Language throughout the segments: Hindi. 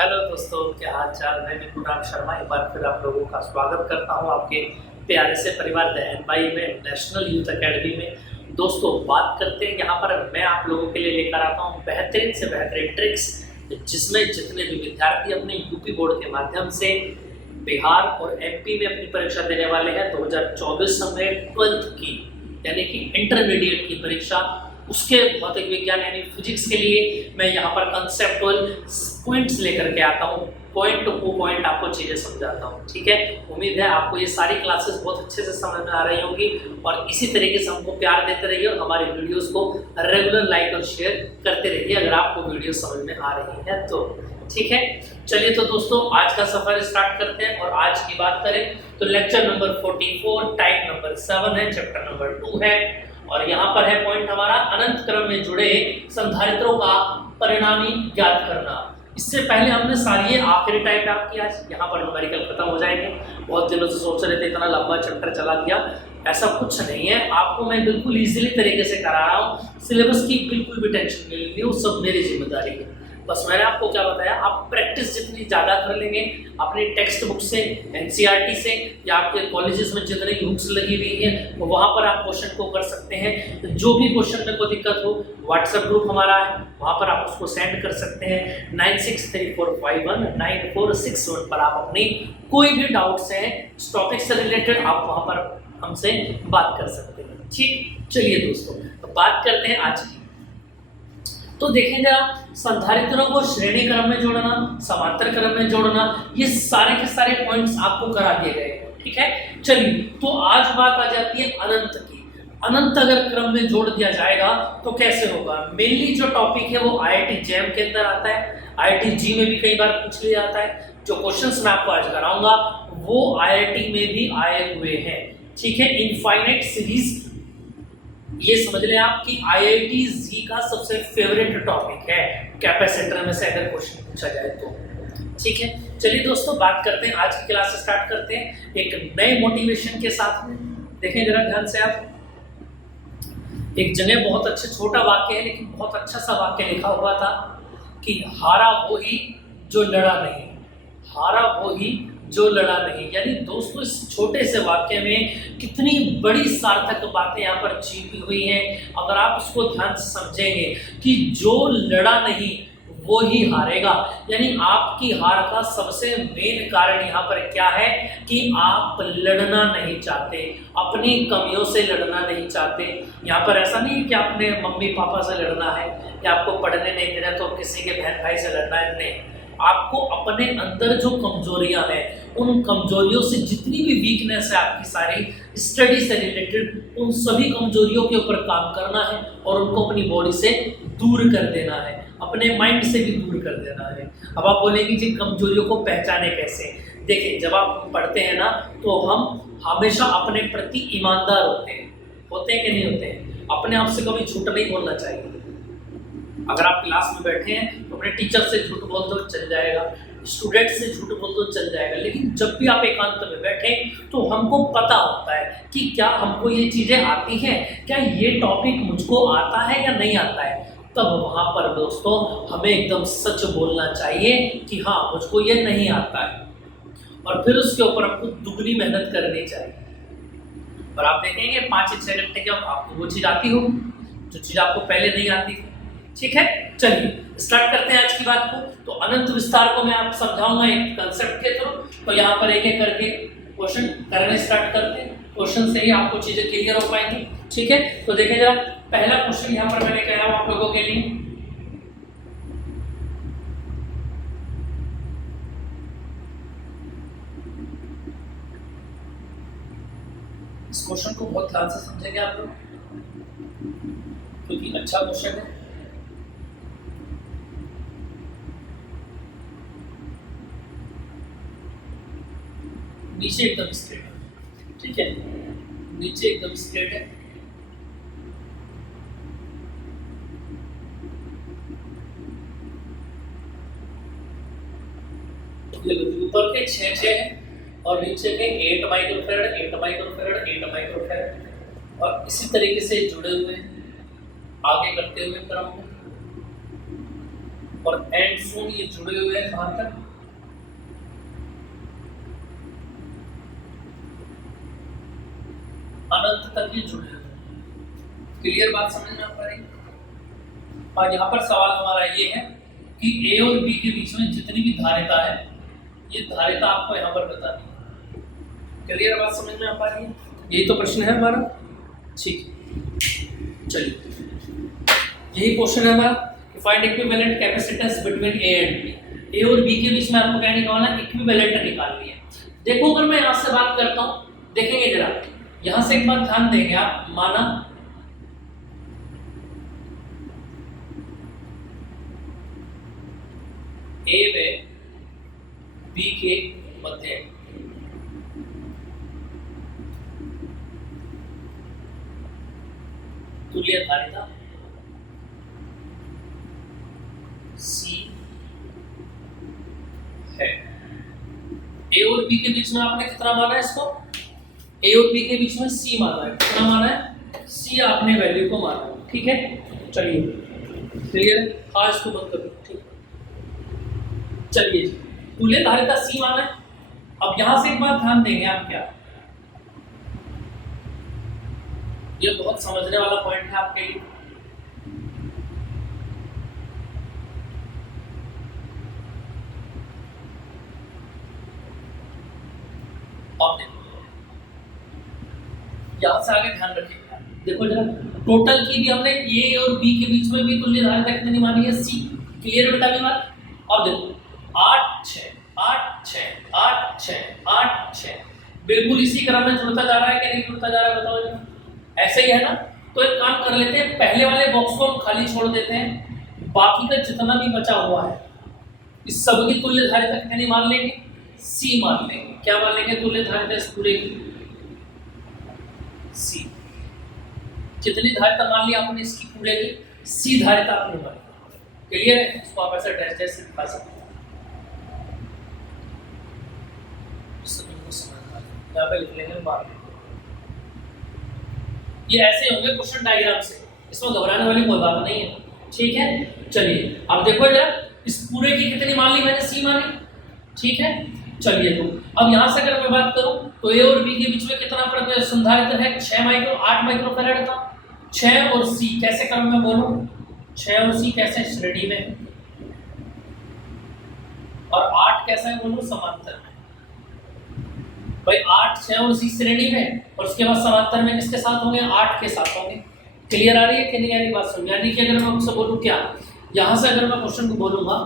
हेलो दोस्तों, क्या हाल चाल। मैं विपुराम शर्मा एक बार फिर आप लोगों का स्वागत करता हूं आपके प्यारे से परिवार द एनवाई में, नेशनल यूथ एकेडमी में। दोस्तों, बात करते हैं यहाँ पर मैं आप लोगों के लिए लेकर आता हूँ बेहतरीन से बेहतरीन ट्रिक्स, जिसमें जितने भी विद्यार्थी अपने यूपी बोर्ड के माध्यम से बिहार और एमपी में अपनी परीक्षा देने वाले हैं 2024 में 12th की यानी कि इंटरमीडिएट की परीक्षा, उसके भौतिक विज्ञान यानी फिजिक्स के लिए मैं यहाँ पर कंसेप्चुअल पॉइंट्स लेकर के आता हूँ, पॉइंट टू पॉइंट आपको चीज़ें समझाता हूँ। ठीक है, उम्मीद है आपको ये सारी क्लासेस बहुत अच्छे से समझ में आ रही होंगी और इसी तरीके से हमको प्यार देते रहिए और हमारी वीडियोस को रेगुलर लाइक और शेयर करते रहिए अगर आपको वीडियो समझ में आ रही है तो। ठीक है, चलिए तो दोस्तों आज का सफर स्टार्ट करते हैं। और आज की बात करें तो लेक्चर नंबर 44 टाइप नंबर 7 है, चैप्टर नंबर 2 है और यहाँ पर है पॉइंट हमारा अनंत क्रम में जुड़े संधारित्रों का परिणामी ज्ञात करना। इससे पहले हमने सारी ये आखिरी टाइप आपकी आज यहाँ पर न्यूमेरिकल खत्म हो जाएंगे। बहुत दिनों से सोच रहे थे इतना लंबा चैप्टर चला दिया, ऐसा कुछ नहीं है। आपको मैं बिल्कुल इजीली तरीके से करा रहा हूँ, सिलेबस की बिल्कुल भी टेंशन नहीं लेनी, वो सब मेरी जिम्मेदारी है। बस मैंने आपको क्या बताया, आप प्रैक्टिस जितनी ज़्यादा कर लेंगे अपनी टेक्स्ट बुक से, एनसीईआरटी से या आपके कॉलेजेस में जितनी बुक्स लगी हुई हैं तो वहाँ पर आप क्वेश्चन को कर सकते हैं। तो जो भी क्वेश्चन में कोई दिक्कत हो, व्हाट्सएप ग्रुप हमारा है, वहाँ पर आप उसको सेंड कर सकते हैं 9634519461 पर। आप अपनी कोई भी डाउट्स हैं इस टॉपिक से रिलेटेड आप वहाँ पर हमसे बात कर सकते हैं। ठीक, चलिए दोस्तों तो बात करते हैं आज की। तो देखें जरा, संधारित्रों को श्रेणी क्रम में जोड़ना, समांतर क्रम में जोड़ना, ये सारे के सारे पॉइंट्स आपको करा दिए गए हैं। ठीक है, चलिए तो आज बात आ जाती है अनंत की। अनंत अगर क्रम में जोड़ दिया जाएगा तो कैसे होगा। मेनली जो टॉपिक है वो आईआईटी जैम के अंदर आता है, आईआईटी जी में भी कई बार पूछ लिया जाता है। जो क्वेश्चंस मैं आपको आज कराऊंगा वो आईआईटी में भी आए हुए हैं। ठीक है, इनफाइनाइट सीरीज ये समझ लें आप कि आईआईटी जी का सबसे फेवरेट टॉपिक है कैपेसिटर में से अगर क्वेश्चन पूछा जाए तो। ठीक है, चलिए दोस्तों बात करते हैं, आज की क्लास स्टार्ट करते हैं एक नए मोटिवेशन के साथ में। देखें जरा ध्यान से आप, एक जगह बहुत अच्छा छोटा वाक्य है लेकिन बहुत अच्छा सा वाक्य लिखा हुआ था कि हारा वो ही जो लड़ा नहीं, हारा वो ही जो लड़ा नहीं। यानी दोस्तों इस छोटे से वाक्य में कितनी बड़ी सार्थक बातें यहाँ पर छिपी हुई हैं। अगर आप इसको ध्यान से समझेंगे कि जो लड़ा नहीं वो ही हारेगा, यानी आपकी हार का सबसे मेन कारण यहाँ पर क्या है कि आप लड़ना नहीं चाहते, अपनी कमियों से लड़ना नहीं चाहते। यहाँ पर ऐसा नहीं है कि आपने मम्मी पापा से लड़ना है या आपको पढ़ने नहीं दे रहा तो किसी के बहन भाई से लड़ना है, नहीं। आपको अपने अंदर जो कमजोरियां हैं उन कमजोरियों से, जितनी भी वीकनेस है आपकी सारी स्टडी से रिलेटेड, उन सभी कमजोरियों के ऊपर काम करना है और उनको अपनी बॉडी से दूर कर देना है, अपने माइंड से भी दूर कर देना है। अब आप बोलेंगे जी कमजोरियों को पहचाने कैसे। देखिए जब आप पढ़ते हैं ना तो हम हमेशा अपने प्रति ईमानदार होते हैं कि नहीं होते हैं। अपने आप से कभी झूठ नहीं बोलना चाहिए। अगर आप क्लास में बैठे हैं तो अपने टीचर से झूठ बोल दो चल जाएगा, स्टूडेंट से झूठ बोल दो चल जाएगा, लेकिन जब भी आप एकांत में बैठे तो हमको पता होता है कि क्या हमको ये चीज़ें आती हैं, क्या ये टॉपिक मुझको आता है या नहीं आता है। तब वहाँ पर दोस्तों हमें एकदम सच बोलना चाहिए कि हाँ मुझको ये नहीं आता है, और फिर उसके ऊपर हमको दुगनी मेहनत करनी चाहिए। और आप देखेंगे 5 या 6 घंटे के आपको वो चीज़ आती हो जो चीज़ आपको पहले नहीं आती थी। ठीक है, चलिए स्टार्ट करते हैं आज की बात को। तो अनंत विस्तार को मैं आपको समझाऊंगा एक कंसेप्ट के थ्रू। तो यहाँ पर एक एक करके क्वेश्चन करने स्टार्ट करते हैं, क्वेश्चन से ही आपको चीजें क्लियर हो पाएंगी। ठीक है, तो देखें जरा, पहला क्वेश्चन यहाँ पर मैंने कहा आप लोगों के लिए। इस क्वेश्चन को बहुत ध्यान से समझेंगे आप लोग क्योंकि अच्छा क्वेश्चन है। नीचे एकदम स्ट्रेट है, ठीक है, नीचे एकदम स्ट्रेट है। ऊपर के 6 हैं और नीचे के 8 माइक्रोफैरड 8 माइक्रोफैरड 8 माइक्रोफैरड और इसी तरीके से जुड़े हुए हैं आगे करते हुए क्रम में। और एंड सून ये जुड़े हुए हैं कहां तक, अनंत तक ये जुड़े हुए हैं। क्लियर बात समझ में आ पा रही? और यहाँ पर सवाल हमारा ये है कि ए और बी के बीच में जितनी भी धारिता है ये धारिता आपको यहाँ पर बतानी है। क्लियर बात समझ में आ पा रही है? यही तो प्रश्न है हमारा। ठीक, चलिए यही क्वेश्चन है हमारा कि find equivalent capacitance between A and B. A और बी के बीच में आपको क्या निकालना है, इक्विवेलेंट निकालनी है। देखो अगर मैं यहाँ से बात करता हूँ, देखेंगे जरा यहाँ से एक बात ध्यान देंगे आप, माना ए व बी के मध्य तुल्य धारिता सी है। ए और बी के बीच में आपने कितना माना है इसको, ए और बी के बीच में सी माना है। कितना माना है, सी आपने वैल्यू को माना है। ठीक है, चलिए क्लियर है? हाँ इसको बंद कर दो। ठीक, चलिए तुल्य धारिता सी माना है। अब यहां से एक बात ध्यान देंगे आप, क्या ये बहुत समझने वाला पॉइंट है आपके लिए। अब देखो यहां से आगे ध्यान रखिएगा, देखो जरा टोटल की भी हमने ए और बी के बीच में भी तुल्य धारिता कितनी मानी है, सी। क्लियर बेटा की बात? अब देखो 8 6 8 6 8 6 8 6 बिल्कुल इसी क्रम में जुड़ता जा रहा है कि नहीं जुड़ता जा रहा है, बताओ जरा। ऐसे ही है ना? तो एक काम कर लेते हैं, पहले वाले बॉक्स को हम खाली छोड़ देते हैं, बाकी का जितना भी बचा हुआ है इस सब की तुल्य धारिता कितनी मान लेंगे, सी मान लेंगे। क्या मान लेंगे तुल्य धारिता इस पूरे की, सी। कितनी धारिता मान ली आपने इसकी पूरे की, सी धारिता आपने मान ली। क्लियर है? इसको आप ऐसे डैश डैश से दिखा सकते हैं, यहाँ पे लिख लेंगे बाद में। ये ऐसे होंगे क्वेश्चन डायग्राम से, इसमें घबराने वाली कोई बात नहीं है। ठीक है, चलिए अब देखो जरा इस पूरे की कितनी मान ली मैंने, सी मानी। ठीक है, चलिए तो अब यहाँ से अगर मैं बात करूँ तो ए और बी के बीच में कितना संधारित्र है, 6 माइक्रो 8 माइक्रोफैराड का। 6 और सी कैसे क्रम में बोलूँ, 6 और सी कैसे श्रेणी में, और 8 कैसे बोलूँ समांतर में। भाई 8 6 और सी श्रेणी में, और उसके बाद समांतर में किसके साथ होंगे, 8 के साथ होंगे। क्लियर आ रही है कि नहीं आ रही बात समझ? यानी कि अगर मैं आपसे बोलूँ क्या, यहाँ से अगर मैं क्वेश्चन को बोलूँगा,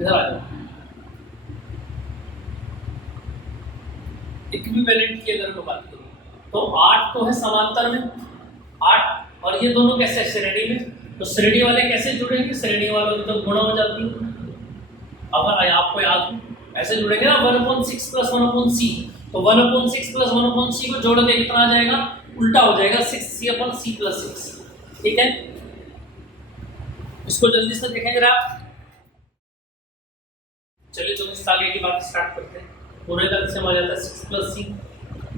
इधर आ जाओ, इक्विवेलेंट की अगर मैं बात करूँ तो 8 तो है समांतर में, 8 और ये दोनों कैसे श्रेणी में, तो श्रेणी वाले कैसे जुड़ेंगे, श्रेणी वालों की तो गुणा हो जाती है। अगर आपको याद हो ऐसे जुड़ेंगे ना 1/6 + 1/c, तो 1/6 + 1/c को जोड़ के कितना आ जाएगा, उल्टा हो जाएगा 6c/c + 6। ठीक है, इसको जल्दी से देखेंगे आप। चलिए 24 साल की बात स्टार्ट करते हैं। पूरे का से आ जाता है 6 + c।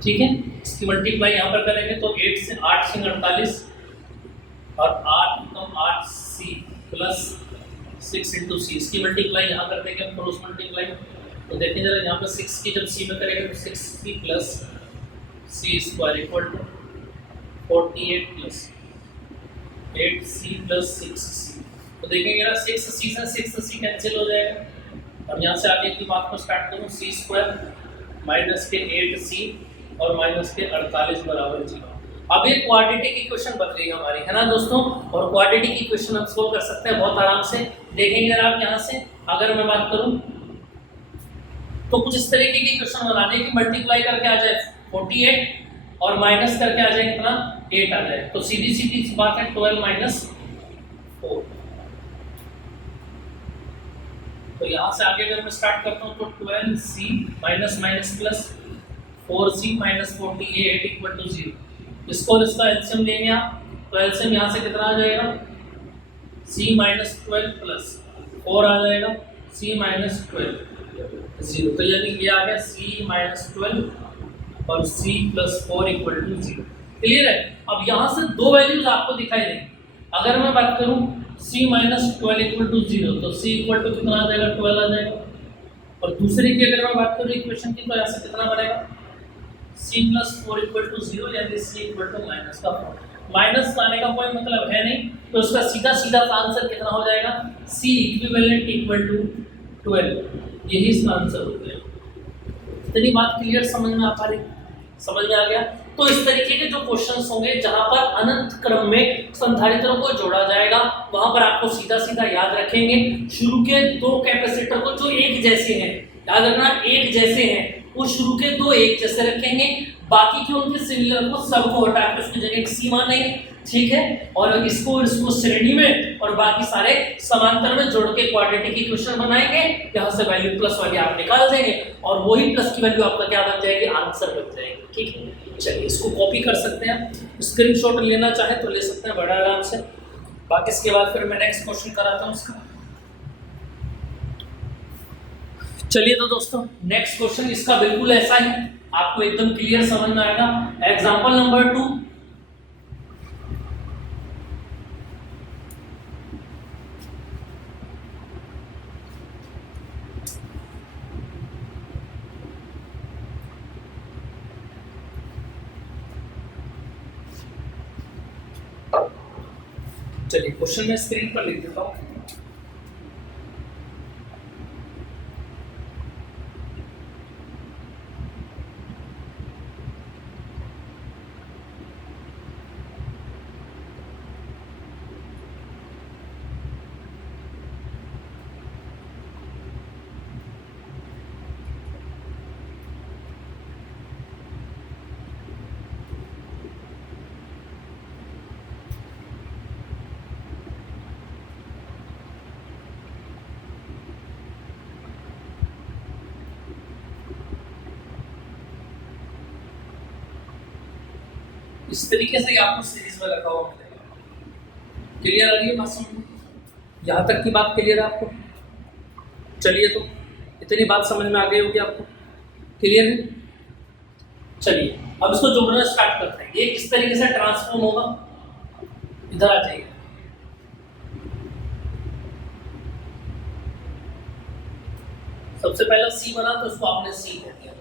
ठीक है, इसकी मल्टीप्लाई यहाँ पर करेंगे तो 8 से 48 और 8c + 6 × c। इसकी मल्टीप्लाई यहाँ कर देंगे क्रॉस मल्टीप्लाई, तो देखिए जरा यहाँ पे 6 की जब c में करेंगे तो 6c + c² = 48 + 8c + 6c। तो देखेंगे ना 6c से 6c कैंसिल हो जाएगा, और यहाँ से आगे की बात को स्टार्ट करूँ, c² - के 8c और -के 48 = 0। अब ये क्वाड्रेटिक इक्वेशन बन गई हमारी, है ना दोस्तों। और क्वाड्रेटिक इक्वेशन हम सोल्व कर सकते हैं बहुत आराम से। देखेंगे अगर आप यहाँ से अगर मैं बात करूँ तो कुछ इस तरीके की इक्वेशन बनाने की, मल्टीप्लाई करके आ जाए 48 और माइनस करके आ जाए कितना, 8 आ जाए, तो सीधी सीधी बात है 12 - 4। तो यहाँ से आगे अगर मैं स्टार्ट करता हूँ तो 12c - 4c - 48 = 0। इसको इसका एलसीएम लेंगे आप, तो एलसीएम यहाँ से कितना आ जाएगा, c - 12 + 4 आ जाएगा, c - 12 0। तो यानी ये आ गया c - 12 और c + 4 = 0। क्लियर है? अब यहाँ से दो वैल्यूज आपको दिखाई देंगी। अगर मैं बात करूँ c माइनस 12 इक्वल टू 0, तो c इक्वल टू कितना आ जाएगा, 12 आ जाएगा। और दूसरे की अगर मैं बात करूँ इक्वेशन की, तो ऐसे कितना बनेगा, c प्लस 4 इक्वल टू 0, यानी c इक्वल टू माइनस का 4। माइनस लाने का कोई मतलब है नहीं, तो उसका सीधा सीधा आंसर कितना हो जाएगा, c इक्विवेलेंट इक्वल टू 12, यही इसका आंसर हो जाएगा। इतनी बात क्लियर समझ में आ पा रही, समझ में आ गया। तो इस तरीके के जो क्वेश्चंस होंगे जहां पर अनंत क्रम में संधारित्रों को जोड़ा जाएगा, वहां पर आपको सीधा सीधा याद रखेंगे शुरू के दो कैपेसिटर को जो एक जैसे हैं, याद रखना एक जैसे हैं, वो शुरू के दो एक जैसे रखेंगे, बाकी के उनके सिमिलर को सबको हटा के उसकी जगह एक सी मानेंगे, ठीक है। और इसको श्रेणी में और बाकी सारे समांतर में जोड़ के क्वाड्रेटिक इक्वेशन बनाएंगे, यहां से वैल्यू प्लस वाली आप निकाल देंगे और वही प्लस की वैल्यू आपका क्या बन जाएगी, आंसर बन जाएगी, ठीक है। चलिए इसको कॉपी कर सकते हैं, स्क्रीनशॉट लेना चाहे तो ले सकते हैं बड़ा आराम से। बाकी इसके बाद फिर मैं नेक्स्ट क्वेश्चन कराता हूं इसका। चलिए तो दोस्तों नेक्स्ट क्वेश्चन इसका बिल्कुल ऐसा ही, आपको एकदम क्लियर समझ में आएगा। एग्जांपल नंबर 2, चलिए क्वेश्चन मैं स्क्रीन पर लिख देता हूं। इस तरीके से आपको सीरीज में रखा हुआ मिलेगा। क्लियर आ रही है बात समझ, यहाँ तक की बात क्लियर है आपको। चलिए तो इतनी बात समझ में आ गई होगी आपको, क्लियर है। चलिए अब इसको जोड़ना स्टार्ट करते हैं। ये किस तरीके से ट्रांसफॉर्म होगा, इधर आ जाइए। सबसे पहला सी बना तो इसको आपने सी कर दिया।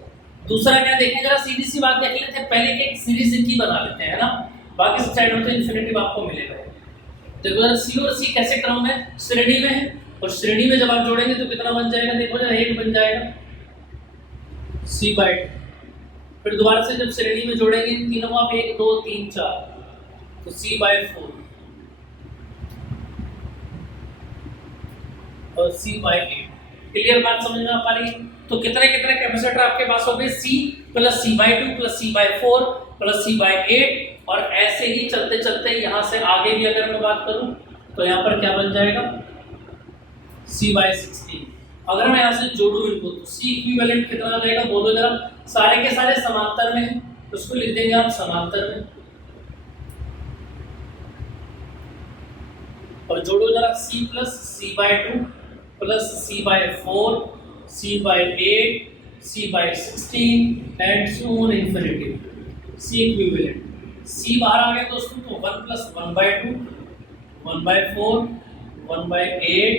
दूसरा क्या देखें, जरा सीधी सी बात देख लेते हैं, पहले के एक सीरीज इनकी बना लेते हैं, है ना। बाकी सब साइड में तो इन्फिनिटिव आपको मिलेगा। देखो जरा सी और सी कैसे क्रम है, श्रेणी में है, और श्रेणी में जब आप जोड़ेंगे तो कितना बन जाएगा, देखो जरा एक बन जाएगा c/2। फिर दोबारा से जब श्रेणी में जोड़ेंगे इन तीनों को आप 1 2 3 4, तो c/4 और c/8। क्लियर बात समझ में आ पा रही है। तो कितने कितने कैपेसिटर आपके पास हो गए, c plus c/2 plus c/4 plus c/8, और ऐसे ही चलते चलते यहाँ से आगे भी अगर मैं बात करूँ तो यहाँ पर क्या बन जाएगा, c/16। अगर मैं यहाँ से जोड़ूँ इनको तो c इक्विवेलेंट कितना आ जाएगा, बोलो जरा। सारे के सारे समांतर में है तो उसको लिख देंगे आप समांतर में, और जोड़ो जरा c plus c/2 plus c/4 c/8 c/16 and so on infinity. c equivalent, c बाहर आ गया दोस्तों, तो 1 प्लस 1/2 1/4 1/8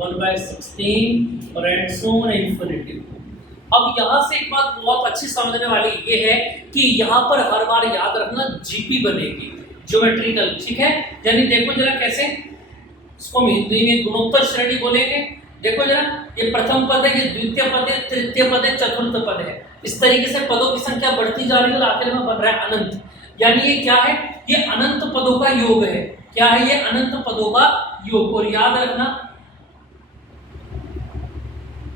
1/16 और एंड सो ऑन इंफिनिटी। अब यहाँ से एक बात बहुत अच्छी समझने वाली ये है कि यहाँ पर हर बार याद रखना जीपी बनेगी, ज्योमेट्रिकल, ठीक है। यानी देखो जरा कैसे इसको हम हिंदी में गुणोत्तर श्रेणी बोलेंगे। देखो जरा, ये प्रथम पद है, ये द्वितीय पद है, तृतीय पद है, चतुर्थ पद है। इस तरीके से पदों की संख्या बढ़ती जा रही है और आखिर में बन रहा है अनंत। यानी ये क्या है, ये अनंत पदों का योग है। क्या है ये, अनंत पदों का योग। और याद रखना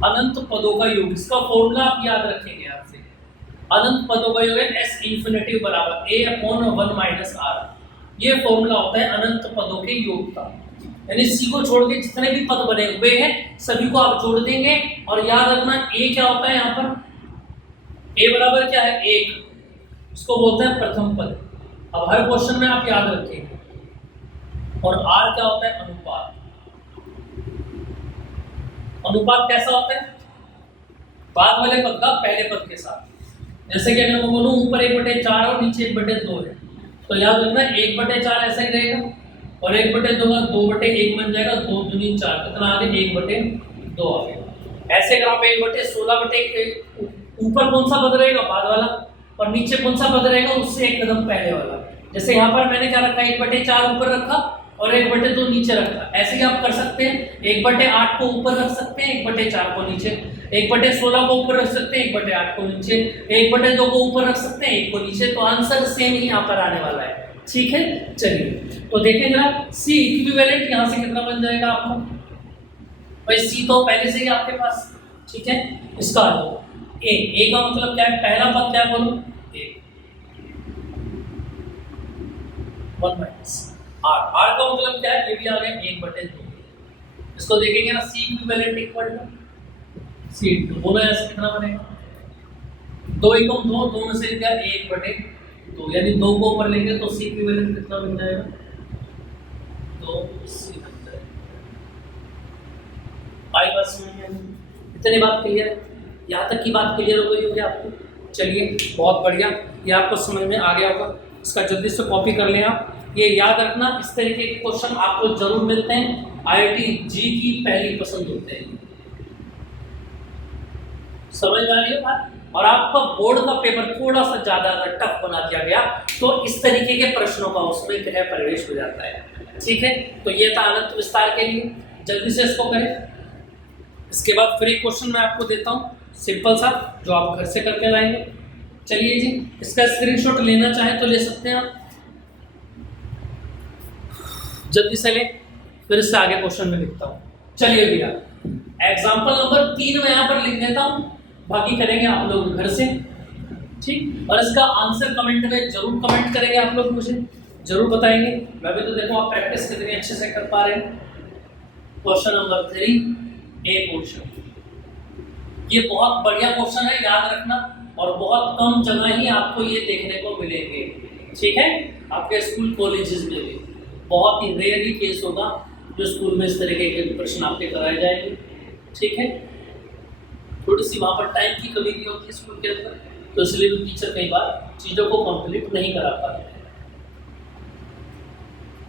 अनंत पदों का योग, इसका फॉर्मूला आप याद रखेंगे यहाँ से। अनंत पदों का योग है s इन्फिनिटी बराबर a/1 - r। ये फॉर्मूला होता है अनंत पदों के योग का। यानी c को छोड़ के जितने भी पद बने हुए हैं सभी को आप जोड़ देंगे। और याद रखना a क्या होता है, यहाँ पर a बराबर क्या है, 1, इसको बोलते हैं प्रथम पद। अब हर क्वेश्चन में आप याद रखेंगे। और r क्या होता है, अनुपात। अनुपात कैसा होता है, बाद वाले पद का पहले पद के साथ। जैसे कि अगर मैं बोलूं ऊपर 1/4 और नीचे 1/2 है, तो याद रखना 1/4 ऐसा ही रहेगा, और 1/2 का 2/1 बन जाएगा, 2 दूनी 4, कितना आ गया 1/2 आ गया। ऐसे अगर आप 1/16 ऊपर कौन सा पद रहेगा, बाद वाला, और नीचे कौन सा पद रहेगा, उससे एक कदम पहले वाला। जैसे यहाँ पर मैंने क्या रखा, 1/4 ऊपर रखा और 1/2 नीचे रखा। ऐसे ही आप कर सकते हैं, 1/8 को ऊपर रख सकते हैं, 1/4 को नीचे, 1/16 को ऊपर रख सकते हैं, 1/8 को नीचे, 1/2 को ऊपर रख सकते हैं, 1 को नीचे। तो आंसर सेम ही यहाँ पर आने वाला है। ठीक है, चलिए तो देखें जरा, सी इक्विवेलेंट यहाँ से कितना बन जाएगा आपको, भाई सी तो पहले से ही आपके पास। ठीक है, इसका आ जाओ, ए का मतलब क्या है, पहला पद क्या बोलो, ए 1 माइनस आर का मतलब क्या है, ये भी आ गया 1/2। इसको देखेंगे ना, C equivalent equal to C into, बोलो ऐसे कितना बनेगा, 2 एकम 2, 2 में से क्या 1/2, यानी 2 को ऊपर लेंगे तो सी इक्विवेलेंट कितना बन जाएगा, 2 सी बन जाएगा। आई बस इतनी बात क्लियर है, यहाँ तक की बात क्लियर हो गई होगी आपको। चलिए बहुत बढ़िया, ये आपको समझ में आ गया होगा। इसका जल्दी से कॉपी कर लें आप, ये याद रखना, इस तरीके के क्वेश्चन आपको जरूर मिलते हैं, IIT जी की पहली पसंद होते हैं। समझ आ रही है बात। और आपका बोर्ड का पेपर थोड़ा सा ज्यादा अगर टफ बना दिया गया तो इस तरीके के प्रश्नों का उसमें गृह प्रवेश हो जाता है। ठीक है, तो ये था अनंत विस्तार के लिए, जल्दी से इसको करें। इसके बाद फिर एक क्वेश्चन मैं आपको देता हूँ सिंपल सा, जो आप घर से करके लाएंगे। चलिए जी, इसका स्क्रीनशॉट लेना चाहे तो ले सकते हैं आप, जल्दी से ले, फिर इससे आगे क्वेश्चन में लिखता हूँ। चलिए भैया, एग्जाम्पल नंबर 3 में यहाँ पर लिख देता हूँ, बाकी करेंगे आप लोग घर से। ठीक, और इसका आंसर कमेंट में जरूर कमेंट करेंगे आप लोग, मुझे जरूर बताएंगे। मैं भी तो देखो आप प्रैक्टिस कितनी अच्छे से कर पा रहे हैं। क्वेश्चन नंबर 3 ए पोर्शन, ये बहुत बढ़िया क्वेश्चन है, याद रखना, और बहुत कम जगह ही आपको ये देखने को मिलेंगे। ठीक है, आपके स्कूल कॉलेजेस में भी बहुत ही रेयर ही केस होगा जो स्कूल में इस तरीके के प्रश्न आपके कराए जाएंगे। ठीक है, थोड़ी सी वहाँ पर टाइम की कमी भी होती है स्कूल के अंदर, तो इसलिए भी टीचर कई बार चीज़ों को कंप्लीट नहीं करा पाते हैं।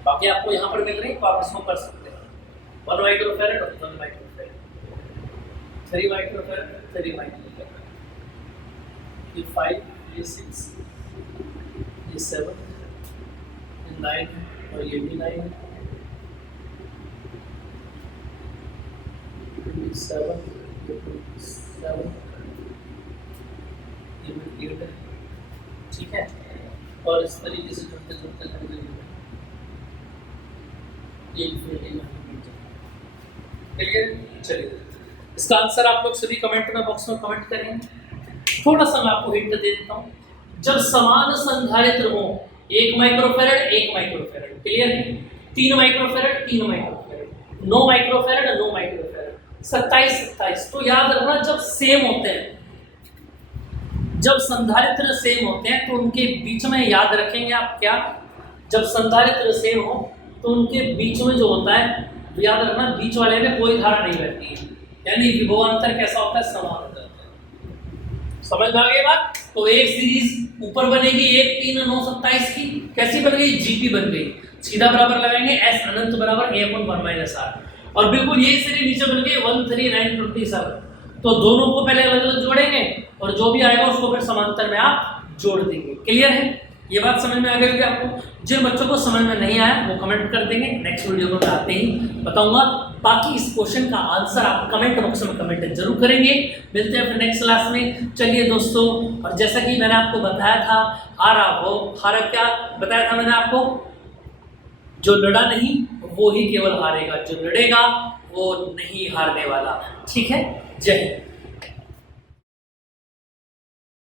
बाकी आपको यहाँ पर मिल रही है तो आप इसको कर सकते हैं। 1 माइक्रोफैरड और 1 माइक्रोफैरड, 3 माइक्रोफैरड, 3 माइक्रोफैरड, ये 5, ये 6, ये 7, ये 9 और ये भी 9 है, 7, 7, ये भी 8 है। ठीक है, और इस तरीके से जुड़ते जुड़ते क्लियर। चलिए, इसका आंसर आप लोग सभी कमेंट में बॉक्स में कमेंट करेंगे। थोड़ा सा मैं आपको हिंट दे देता हूँ, जब समान संधारित्र हो, 1 माइक्रोफैरड 1 माइक्रोफैरड, क्लियर है, 3 माइक्रोफैरड 3 माइक्रोफैरड, 9 माइक्रोफैरड 9 माइक्रोफैरड, 27 27, तो याद रखना जब सेम होते हैं, जब संधारित्र सेम होते हैं तो उनके बीच में याद रखेंगे आप क्या, जब संधारित्र सेम हो तो उनके बीच में जो होता है याद रखना, बीच वाले में कोई धारा नहीं रहती है, यानी विभवांतर कैसा होता है, समान होता है। समझ में आ गई बात। तो एक सीरीज ऊपर बनेगी 1 3 9 27 की, कैसी बन गई, जीपी बन गई, सीधा बराबर लगाएंगे एस अनंत बराबर a/1 - r, और बिल्कुल यही सीरीज नीचे बन गई 1 3 9 27। तो दोनों को पहले अलग अलग जोड़ेंगे और जो भी आएगा उसको फिर समांतर में आप जोड़ देंगे। क्लियर है, ये बात समझ में आ गई होगी आपको। जिन बच्चों को समझ में नहीं आया वो कमेंट कर देंगे, नेक्स्ट वीडियो में मैं आते ही बताऊंगा। बाकी इस क्वेश्चन का आंसर आप कमेंट बॉक्स में कमेंट जरूर करेंगे। मिलते हैं फिर नेक्स्ट क्लास में। चलिए दोस्तों, और जैसा कि मैंने आपको बताया था, हारा क्या बताया था मैंने आपको, जो लड़ा नहीं वो ही केवल हारेगा, जो लड़ेगा वो नहीं हारने वाला। ठीक है, जय हिंद।